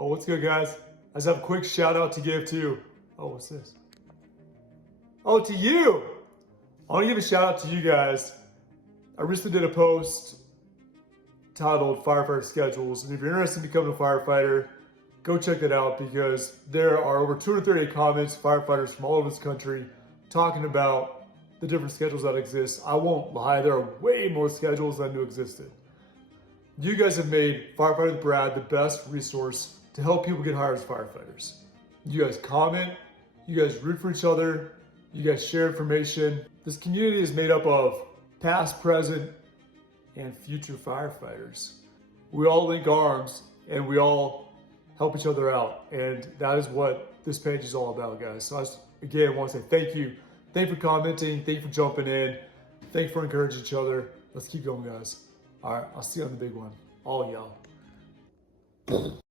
Oh, what's good, guys? I just have a quick shout out to give to. Oh, what's this? Oh, to you! I want to give a shout out to you guys. I recently did a post titled Firefighter Schedules, and if you're interested in becoming a firefighter, go check it out because there are over 238 comments, firefighters from all over this country, talking about the different schedules that exist. I won't lie, there are way more schedules than knew existed. You guys have made Firefighter with Brad the best resource to help people get hired as firefighters. You guys comment, you guys root for each other, you guys share information. This community is made up of past, present, and future firefighters. We all link arms and we all help each other out. And that is what this page is all about, guys. So I just, again, want to say thank you. Thank you for commenting. Thank you for jumping in. Thank you for encouraging each other. Let's keep going, guys. All right, I'll see you on the big one. All y'all.